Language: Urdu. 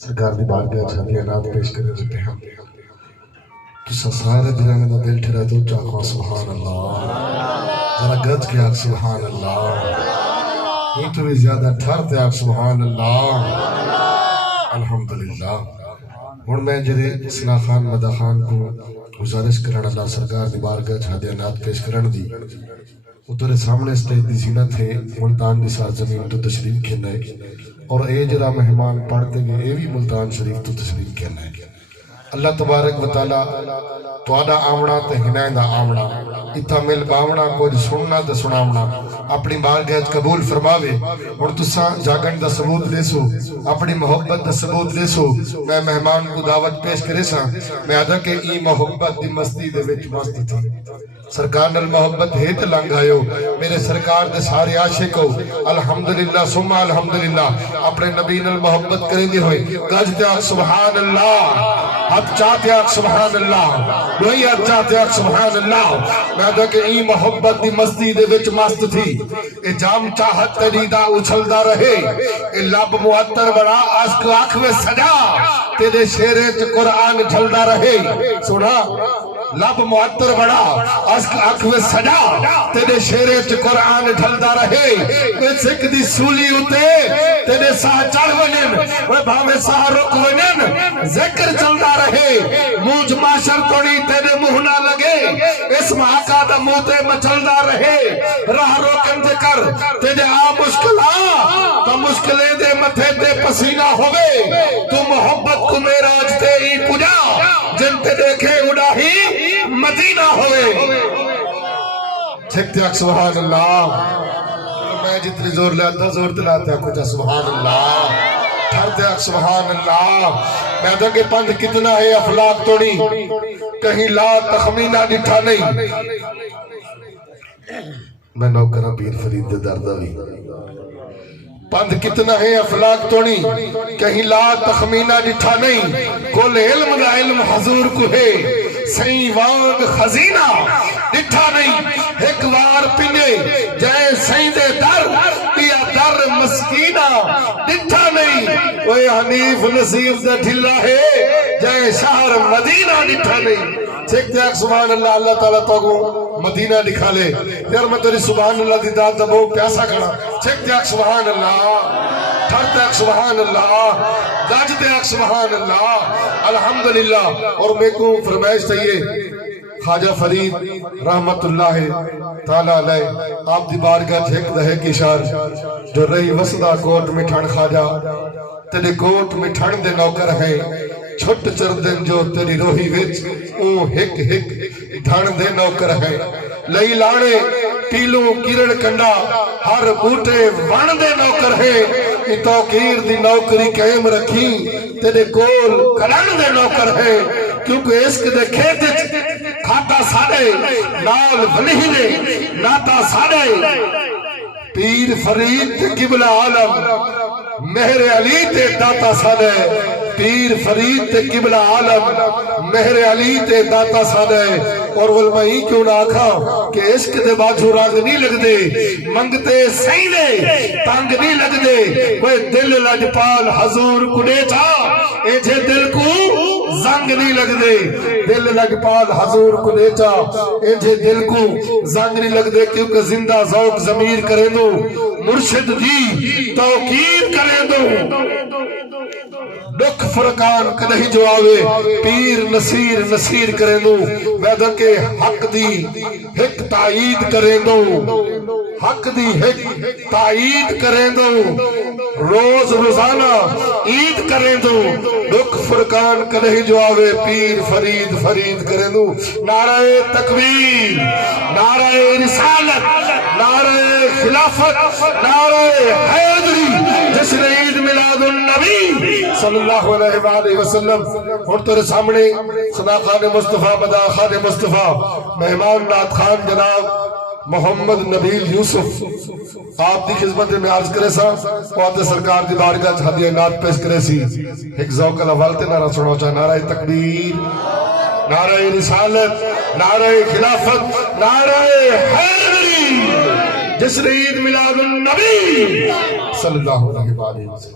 سرکار دی بارگاہ چ ہدیات پیش کرے رہتے ہیں تو سارے دنیا میں دل ٹھہرا تو چاہو سبحان اللہ ذرا گج کے آگ سبحان اللہ یہ تو بھی زیادہ ٹھہرتے آگ سبحان اللہ الحمدللہ. ہن میں جڑے اسنا خان مدہ خان کو گزارش کرن اللہ سرکار دی بارگاہ چ ہدیات پیش کرن دی اترے سامنے سٹیج دی زینت ہے ملتان دی سرزمین تو تشریف کھینا ہے اور اے جرا مہمان پڑھتے گئے اے بھی ملتان شریف تو تشریف کھینا ہے. اللہ تبارک و تعالی تواڈا آونا تے ہنائیں دا آونا اتھا مل باونا کوئی سننا تے سناونا اپنی بارگاہ قبول فرماوے. اور تساں جاگن دا ثبوت دے سو اپنی محبت دا ثبوت دے سو. میں مہمان کو دعوت پیش کرے سا میں آدھا کہ ای محبت دی مستی دے وچ مستی تھی سرکار نال محبت ہے تے لنگ آئیو میرے سرکار دے سارے عاشق ہو الحمدللہ ثم الحمدللہ اپنے نبی نال محبت کریں گے ہوئے گج دے آگ سبحان اللہ ہاتھ چاہتے آگ سبحان اللہ وہی ہاتھ چاہتے آگ سبحان اللہ. میں کہا کہ ای محبت دی مستی دے وچ مست تھی اے جام چاہت تریدہ اچھلدا رہے اے لب معطر بڑا عشق آنکھ میں سجا تیرے شیرے چ قرآن جھلدا رہے. سنا لب معطر بڑا عشق آنکھ میں سجا تیرے شیرے چ قرآن جھلدا رہے. اے سکھ دی سولی اتے تیرے ساہ چڑھ ونن وہ بھاوے ساہ رک ونن ذکر چلدا رہے موج معاشر توڑی تیرے منہ نہ لگے اسم آقا دا منہ تے مچلدا رہے. راہ روکن دے کر تیرے آ مشکلاں تو مشکلیں دے متھے تے پسینہ ہوئے تو محبت کو میراج تے ہی پجا جن تے دیکھے اڑا ہی مدینہ ہوئے. چھکتے اک سبحان اللہ میں جتنی زور لیتا زور دلاتے ہیں کچھ سبحان اللہ ٹھرتے اک سبحان اللہ. میں دوں کہ پند کتنا ہے افلاق توڑی کہیں لا تخمینہ ڈٹھا نہیں. میں نوکرہ پیر فرید دے دردوی پند کتنا ہے افلاق توڑی کہیں لا تخمینہ ڈٹھا نہیں. کل علم دا علم حضور کو ہے سین وانگ خزینہ ڈٹھا نہیں. ایک وار پینے جائے سین دے در پیا در مسکینہ ڈٹھا نہیں. وہ حنیف نصیب دے ڈھلا ہے جائے شہر مدینہ ڈٹھا نہیں. چھکتے ہیں سبحان اللہ اللہ تعالیٰ تو کو مدینہ دکھا لے یار میں تیری سبحان اللہ دی داد دبو پیاسا کھڑا. چھکتے ہیں سبحان اللہ ٹھرتے ہیں سبحان اللہ گاجتے ہیں سبحان اللہ الحمدللہ. اور میں کو فرمائش چاہیے خواجہ فرید رحمت اللہ تعالیٰ علیہ آپ دی بارگاہ جھک دہے کی شار جو رہی وسدہ کوٹ مٹھان خواجہ تیرے کوٹ مٹھان دے نوکر ہیں چھٹ چردن جو تیری روحی وچ او ہک ہک دھن دے نوکر ہیں. لئی لانے پیلوں کرن کنڈا ہر بوٹے ون دے نوکر ہیں. ای توقیر دی نوکری قائم رکھی تیرے کول کلن دے نوکر ہیں. کیونکہ عشق دے کھیت کھاتا ساڑے نال ولی نے ناتا ساڑے پیر فرید تے قبلہ عالم مہر علی تے داتا ساڑے. پیر فرید تے قبلہ عالم مہر علی تے داتا ساڑے. اور والمہی کیوں نہ آکھا کہ عشق دے باجو رنگ نہیں لگ دے منگتے سینے تنگ نہیں لگ دے. وہ دل لجپال حضور کنے چا اے جے دل کو زنگ نہیں لگ دے. دل لجپال حضور کنے چا اے جے دل کو زنگ نہیں لگ دے. کیونکہ زندہ ذوق ضمیر کریں دو مرشد دی توقیر کریں دو دکھ فرقان کدہی جو آوے پیر نصیر نصیر کریں دو. ویدہ کے حق دی ہک تائید کریں دو حق دی ہک تائید کریں دو روز روزانہ عید کریں دو. دکھ فرقان کدہی جو آوے پیر فرید فرید کریں دو. نعرہ تکبیر نعرہ رسالت نعرہ خلافت نعرہ حیدری جشن عید میلاد النبی صلی اللہ علیہ وآلہ وسلم. اور تیرے سامنے صدا خان مصطفیٰ مدا خان مصطفیٰ مہمان نات خان جناب محمد نبیل یوسف آپ دی خدمت میں عرض کرے سا وعدہ سرکار دی بارگاہ ہدیہ نات پیش کرے سی. ایک ذوق الاول تے نعرہ سنو چاہ نعرہ تکبیر نعرہ رسالت نعرہ خلافت نعرہ حیدری جشن عید میلاد النبی صلی اللہ علیہ وآلہ وسلم.